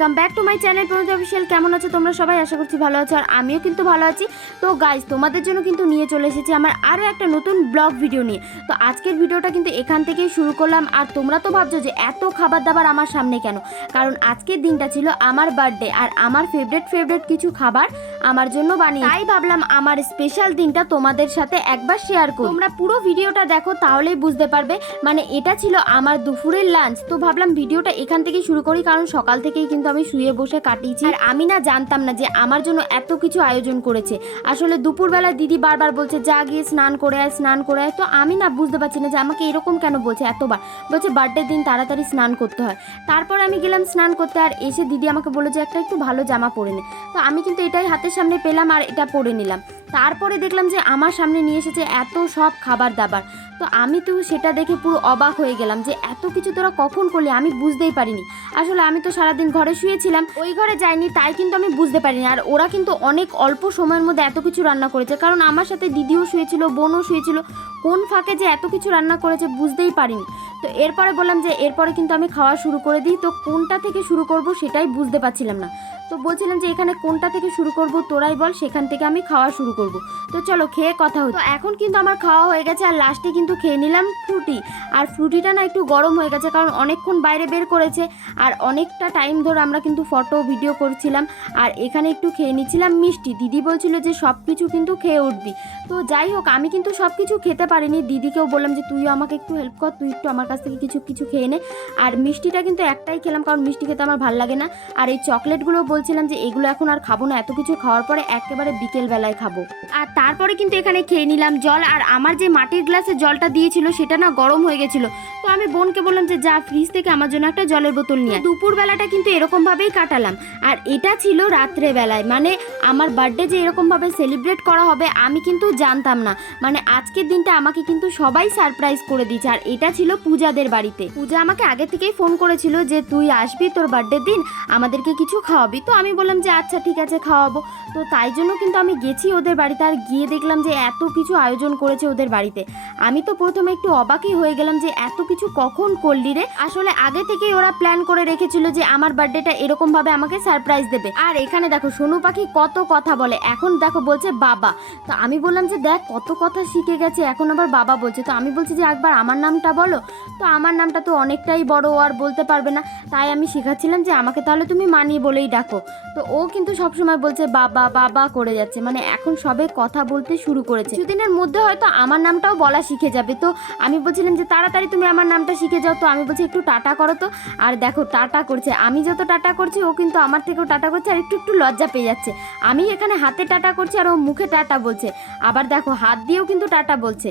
Welcome back to my channel Pranati official. কেমন আছো তোমরা সবাই? আশা করছি ভালো আছো, আর আমিও কিন্তু ভালো আছি। তো গাইজ, তোমাদের জন্য কিন্তু নিয়ে চলে এসেছি আমার আরও একটা নতুন ব্লগ ভিডিও নিয়ে। তো আজকের ভিডিওটা কিন্তু এখান থেকেই শুরু করলাম। আর তোমরা তো ভাবছো যে এত খাবার দাবার আমার সামনে কেন, কারণ আজকের দিনটা ছিল আমার বার্থডে, আর আমার ফেভারিট কিছু খাবার আমার জন্য বানিয়ে, তাই ভাবলাম আমার স্পেশাল দিনটা তোমাদের সাথে একবার শেয়ার করি। তোমরা পুরো ভিডিওটা দেখো, তাহলেই বুঝতে পারবে। মানে এটা ছিল আমার দুপুরের লাঞ্চ। তো ভাবলাম ভিডিওটা এখান থেকে শুরু করি, কারণ সকাল থেকেই কিন্তু আমি শুয়ে বসে কাটিয়েছি, আর আমি না জানতাম না যে আমার জন্য এত কিছু আয়োজন করেছে। আসলে দুপুরবেলা দিদি বারবার বলছে যা গিয়ে স্নান করে আয়। তো আমি না বুঝতে পারছি না যে আমাকে এরকম কেন বলছে, এতবার বলছে বার্থডে দিন তাড়াতাড়ি স্নান করতে হয়। তারপর আমি গেলাম স্নান করতে, আর এসে দিদি আমাকে বললো যে একটু ভালো জামা পরে নে। তো আমি কিন্তু এটাই হাতের সামনে পেলাম আর এটা পরে নিলাম। তারপরে দেখলাম যে আমার সামনে নিয়ে এসেছে এত সব খাবার দাবার। তো আমি তো সেটা দেখে পুরো অবাক হয়ে গেলাম যে এত কিছু তোরা কখন করলি, আমি বুঝতেই পারিনি। আসলে আমি তো সারাদিন ঘরে শুয়েছিলাম, ওই ঘরে যাইনি, তাই কিন্তু আমি বুঝতে পারিনি। আর ওরা কিন্তু অনেক অল্প সময়ের মধ্যে এত কিছু রান্না করেছে, কারণ আমার সাথে দিদিও শুয়েছিল, বোনও শুয়েছিল। কোন ফাঁকে যে এত কিছু রান্না করেছে বুঝতেই পারিনি। তো এরপরে বললাম যে এরপরে কিন্তু আমি খাওয়া শুরু করে দিই। তো কোনটা থেকে শুরু করব সেটাই বুঝতে পারছিলাম না। তো বলছিলাম যে এখানে কোনটা থেকে শুরু করব, তোরাই বল, সেখান থেকে আমি খাওয়া শুরু করব। তো চলো খেয়ে কথা হতো। তো এখন কিন্তু আমার খাওয়া হয়ে গেছে, আর লাস্টে কিন্তু খেয়ে নিলাম ফ্রুটি। আর ফ্রুটিটা না একটু গরম হয়ে গেছে, কারণ অনেকক্ষণ বাইরে বের করেছে, আর অনেকটা টাইম ধরে আমরা কিন্তু ফটো ভিডিও করছিলাম। আর এখানে একটু খেয়ে নিচ্ছিলাম মিষ্টি। দিদি বলছিল যে সব কিছু কিন্তু খেয়ে উঠবি। তো যাই হোক, আমি কিন্তু সব কিছু খেতে পারিনি। দিদিকেও বললাম যে তুইও আমাকে একটু হেল্প কর, তুই একটু আমার কাছ থেকে কিছু খেয়ে নে। আর মিষ্টিটা কিন্তু একটাই খেলাম, কারণ মিষ্টি খেতে আমার ভালো লাগে না। আর এই চকলেটগুলো বলছিলাম যে এগুলো এখন আর খাবো না, এত কিছু খাওয়ার পরে একেবারে বিকেলবেলায় খাবো। আর তারপরে কিন্তু এখানে খেয়ে নিলাম জল। আর আমার যে মাটির গ্লাসে জলটা দিয়েছিল সেটা না গরম হয়ে গেছিলো। তো আমি বোনকে বললাম যে যা ফ্রিজ থেকে আমার জন্য একটা জলের বোতল নিয়ে। দুপুরবেলাটা কিন্তু এরকমভাবেই কাটালাম। আর এটা ছিল রাত্রেবেলায়, মানে আমার বার্থডে যে এরকমভাবে সেলিব্রেট করা হবে আমি কিন্তু জানতাম না। মানে আজকের দিনটা আমাকে কিন্তু সবাই সারপ্রাইজ করে দিয়েছে। আর এটা ছিল পূজাদের বাড়িতে। পূজা আমাকে আগে থেকেই ফোন করেছিল যে তুই আসবি, তোর বার্থডে দিন আমাদেরকে কিছু খাওয়াবি। তো আমি বললাম যে আচ্ছা ঠিক আছে খাওয়াবো। তো তাই জন্য কিন্তু আমি গেছি ওদের বাড়িতে, আর গিয়ে দেখলাম যে এত কিছু আয়োজন করেছে ওদের বাড়িতে। আমি তো প্রথমে একটু অবাকই হয়ে গেলাম যে এত কিছু কখন করলি রে। আসলে আগে থেকেই ওরা প্ল্যান করে রেখেছিল যে আমার বার্থডেটা এরকম ভাবে আমাকে সারপ্রাইজ দেবে। আর এখানে দেখো সোনু পাখি কত কথা বলে, এখন দেখো বলছে বাবা। তো আমি বললাম যে দেখ কত কথা শিখে গেছে, এখন আবার বাবা বলছে। তো আমি বলছি যে একবার আমার নামটা বলো। তো আমার নামটা তো অনেকটাই বড়, ও আর বলতে পারবে না, তাই আমি শেখাচ্ছিলাম যে আমাকে তাহলে তুমি মানি বলেই ডাকো। তো ও কিন্তু সবসময় বলছে বাবা বাবা করে যাচ্ছে, মানে এখন সবে কথা বলতে শুরু করেছে। কিছুদিনের মধ্যে হয়তো আমার নামটাও বলা শিখে যাবে। তো আমি বলছিলাম যে তাড়াতাড়ি তুমি আমার নামটা শিখে যাও। তো আমি বলছি একটু টাটা করো তো। আর দেখো টাটা করছে, আমি যত টাটা করছি ও কিন্তু আমার থেকেও টাটা করছে, আর একটু লজ্জা পেয়ে যাচ্ছে। আমি এখানে হাতে টাটা করছি আর ও মুখে টাটা বলছে, আবার দেখো হাত দিয়েও কিন্তু টাটা বলছে।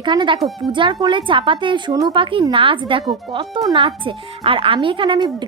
এখানে দেখো পূজার কোলে চাপাতে সোনু পাখি নাচ, দেখো কত নাচছে। আর আমি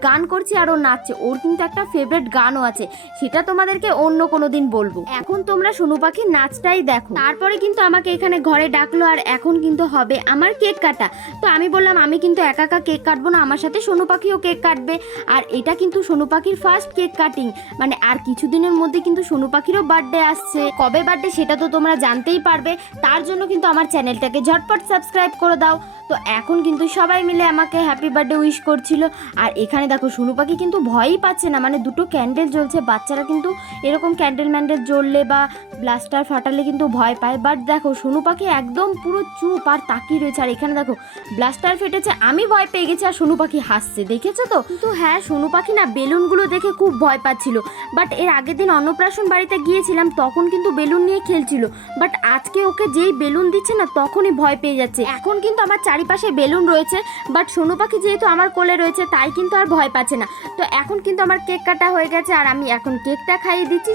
গান করছি আর ও নাচছে। ওর কিন্তু একটা ফেভারিট গানও আছে, সেটা তোমাদেরকে অন্য কোনো দিন বলবো। এখন তোমরা সোনু পাখির নাচটাই দেখো। তারপরে কিন্তু আমাকে এখানে ঘরে ডাকলো, আর এখন কিন্তু হবে আমার কেক কাটা। তো আমি বললাম আমি কিন্তু একা কেক কাটবো না, আমার সাথে সোনু পাখিও কেক কাটবে। আর এটা কিন্তু সোনু পাখির ফার্স্ট কেক কাটিং। মানে আর কিছুদিনের মধ্যে কিন্তু সোনু পাখিরও বার্থডে আসছে। কবে বার্থডে সেটা তো তোমরা জানতেই পারবে, তার জন্য কিন্তু আমার চ্যানেলটাকে ঝটপট সাবস্ক্রাইব করে দাও। তো এখন কিন্তু সবাই মিলে আমাকে হ্যাপি বার্থডে উইশ করছিল। আর এখানে দেখো সোনু পাখি কিন্তু ভয়ই পাচ্ছে না, মানে দুটো ক্যান্ডেল জ্বলছে। বাচ্চারা কিন্তু এরকম ক্যান্ডেল ম্যান্ডেল জ্বললে বা ব্লাস্টার ফাটালে কিন্তু ভয় পায়, বাট দেখো সোনু পাখি একদম পুরো চুপ আর তাকিয়ে রয়েছে। আর এখানে দেখো ব্লাস্টার ফেটেছে, আমি ভয় পেয়ে গেছি, আর সোনু পাখি হাসছে, দেখেছো তো। কিন্তু হ্যাঁ, সোনু পাখি না বেলুনগুলো দেখে খুব ভয় পাচ্ছিল। বাট এর আগের দিন অন্নপ্রাশন বাড়িতে গিয়েছিলাম, তখন কিন্তু বেলুন নিয়ে খেলছিল। বাট আজকে ওকে যেই বেলুন দিচ্ছে না তখনই ভয় পেয়ে যাচ্ছে। এখন কিন্তু আমার চারিপাশে বেলুন রয়েছে, বাট সোনু পাখি যেহেতু আমার কোলে রয়েছে তাই কিন্তু আর ভয় পাচ্ছে না। তো এখন কিন্তু আমার কেক কাটা হয়ে গেছে, আর আমি এখন কেকটা খাইয়ে দিচ্ছি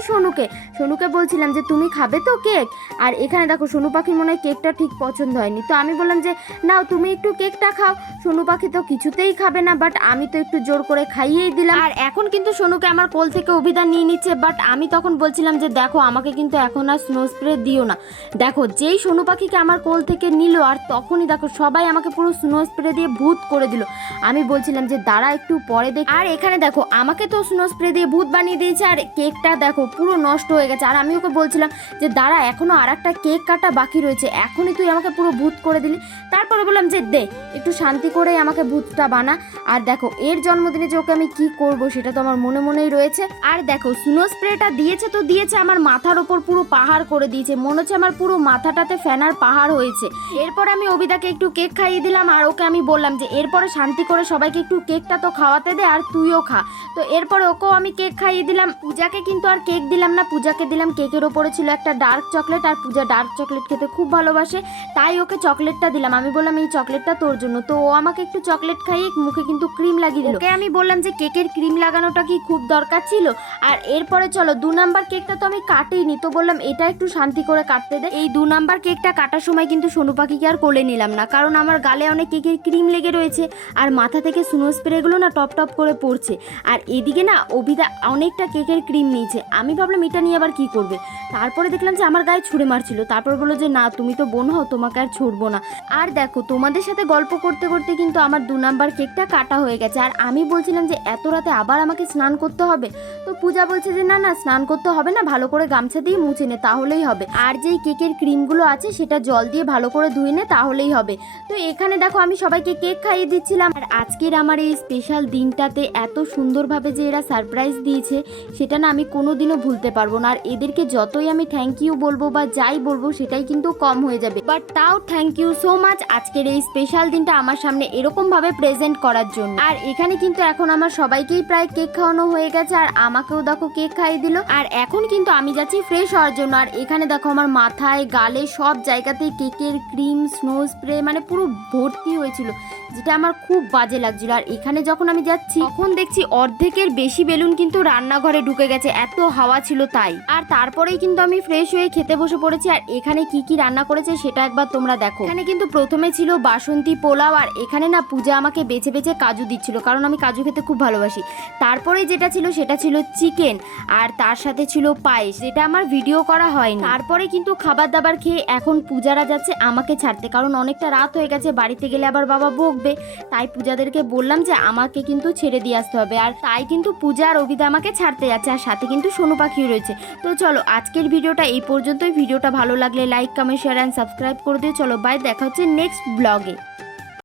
সোনুকে বলছিলাম যে তুমি খাবে তো কেক। আর এখানে দেখো সোনু পাখির মনে হয় কেকটা ঠিক পছন্দ হয়নি। তো আমি বললাম যে নাও তুমি একটু কেকটা খাও। সোনু পাখি তো কিছুতেই খাবে না, বাট আমি তো একটু জোর করে খাইয়েই দিলাম। আর এখন কিন্তু সোনুকে আমার কোল থেকে অভিধান নিয়ে নিচ্ছে, বাট আমি তখন বলছিলাম যে দেখো আমাকে কিন্তু এখন আর স্নো স্প্রে দিও না। দেখো যেই সোনু পাখিকে আমার কোল থেকে নিল, আর তখনই দেখো সবাই আমাকে পুরো স্নো স্প্রে দিয়ে ভূত করে দিল। আমি বলছিলাম যে দাঁড়া একটু পরে দেখ। আর এখানে দেখো আমাকে তো স্নো স্প্রে দিয়ে ভূত বানিয়ে দিয়েছে আর কেকটা দেখো পুরো নষ্ট হয়ে গেছে। আর আমি ওকে বলছিলাম যে দাঁড়া, এখনও আর একটা কেক কাটা বাকি রয়েছে, এখনই তুই আমাকে পুরো ভূত করে দিলি। তারপরে বললাম যে দে একটু শান্তি করে আমাকে ভূতটা বানা। আর দেখো এর জন্মদিনে যে ওকে আমি কি করব সেটা তো আমার মনে মনেই রয়েছে। আর দেখো স্নো স্প্রেটা দিয়েছে তো দিয়েছে, আমার মাথার ওপর পুরো পাহাড় করে দিয়েছে, মনে হচ্ছে আমার পুরো মাথাটাতে ফেনার পাহাড় হয়েছে। এরপর আমি অবিদাকে একটু কেক খাইয়ে দিলাম আর ওকে আমি বললাম যে এরপরে শান্তি করে সবাইকে একটু কেকটা তো খাওয়াতে দে আর তুইও খা। তো এরপরে ওকেও আমি কেক খাইয়ে দিলাম। পূজাকে কিন্তু আর কেক দিলাম না, পূজাকে দিলাম কেকের ওপরে ছিল একটা ডার্ক চকলেট, আর পূজা ডার্ক চকলেট খেতে খুব ভালোবাসে, তাই ওকে চকলেটটা দিলাম। আমি বললাম এই চকলেটটা তোর জন্য, তো ও আমাকে একটু চকলেট খাইয়ে মুখে কিন্তু ক্রিম লাগিয়ে দিল। ওকে আমি বললাম যে কেকের ক্রিম লাগানোটা কি খুব দরকার ছিল। আর এরপরে চলো 2 নাম্বার কেকটা তো আমি কাটিনি, তো বললাম এটা একটু শান্তি করে কাটতে দে। এই 2 নাম্বার কেকটা কাটার সময় কিন্তু সোনু পাখিকে আর কোলে নিলাম না, কারণ আমার গালে অনেক কেকের ক্রিম লেগে রয়েছে আর মাথা থেকে স্নো স্প্রেগুলো না টপ টপ করে পড়ছে। আর এদিকে না অভিদা অনেকটা কেকের ক্রিম নিয়েছে, আমি ভাবলাম এটা নিয়ে আবার কি করবে। তারপরে দেখলাম যে আমার গায়ে ছুঁড়ে মারছিল, তারপর বললো যে না তুমি তো বোন হও, তোমাকে আর ছুড়বো না। আর দেখো তোমাদের সাথে গল্প করতে করতে কিন্তু আমার 2 নাম্বার কেকটা কাটা হয়ে গেছে। আর আমি বলছিলাম যে এত রাতে আবার আমাকে স্নান করতে হবে, তো পূজা বলছে যে না না স্নান করতে হবে না, ভালো করে গামছা দিয়ে মুছে নে তাহলেই হবে, আর যেই কেকের ক্রিমগুলো আছে সেটা জল দিয়ে ভালো করে ধুয়ে নে তাহলেই হবে। তো এখানে দেখো আমি সবাইকে কেক খাইয়ে দিচ্ছিলাম। আর আজকের আমার এই স্পেশাল দিনটাতে এত সুন্দরভাবে যে এরা সারপ্রাইজ দিয়েছে সেটা না আমি কোনোদিনও ভুলতে পারবো না। আর এদেরকে যতই আমি থ্যাংক ইউ বলবো বা যাই বলবো সেটাই কিন্তু কম হয়ে যাবে, বাট তাও থ্যাংক ইউ সো মাচ আজকের এই স্পেশাল দিনটা আমার সামনে এরকম ভাবে প্রেজেন্ট করার জন্য। আর এখানে কিন্তু এখন আমার সবাইকেই প্রায় কেক খাওয়ানো হয়ে গেছে, আর আমাকেও দেখো কেক খাইয়ে দিল। আর এখন কিন্তু আমি যাচ্ছি ফ্রেশ হওয়ার জন্য। আর এখানে দেখো আমার মাথায় গালে সব জায়গাতেই কেকের ক্রিম স্নো স্প্রে মানে পুরো ভর্তি হয়েছিল, যেটা আমার খুব বাজে লাগছিল। আর এখানে যখন আমি যাচ্ছি তখন দেখছি অর্ধেকের বেশি বেলুন কিন্তু রান্নাঘরে ঢুকে গেছে, এত হাওয়া ছিল তাই। আর তারপরেই কিন্তু আমি ফ্রেশ হয়ে খেতে বসে পড়েছি। আর এখানে কি কি রান্না করেছে সেটা একবার তোমরা দেখো। এখানে কিন্তু প্রথমে ছিল বাসন্তী পোলাও, আর এখানে না পূজা আমাকে বেছে বেছে কাজু দিচ্ছিল, কারণ আমি কাজু খেতে খুব ভালোবাসি। তারপরে যেটা ছিল সেটা ছিল চিকেন, আর তার সাথে ছিল পায়েস, যেটা আমার ভিডিও করা হয়নি। তারপরে কিন্তু খাবার দাবার খেয়ে এখন পূজারা যাচ্ছে আমাকে ছাড়তে, কারণ অনেকটা রাত হয়ে গেছে, বাড়িতে গেলে আবার বাবা বকবে, তাই পূজাদেরকে বললাম যে আমাকে কিন্তু ছেড়ে দিয়ে আসতে হবে। আর তাই কিন্তু পূজা আর অভিদা আমাকে ছাড়তে যাচ্ছে, আর সাথে কিন্তু সোনু পাখিও রয়েছে। তো চলো আজকের ভিডিওটা এই পর্যন্তই। ভিডিওটা ভালো লাগলে like comment share and subscribe করে দিও। চলো বাই, দেখা হচ্ছে নেক্সট ব্লগে।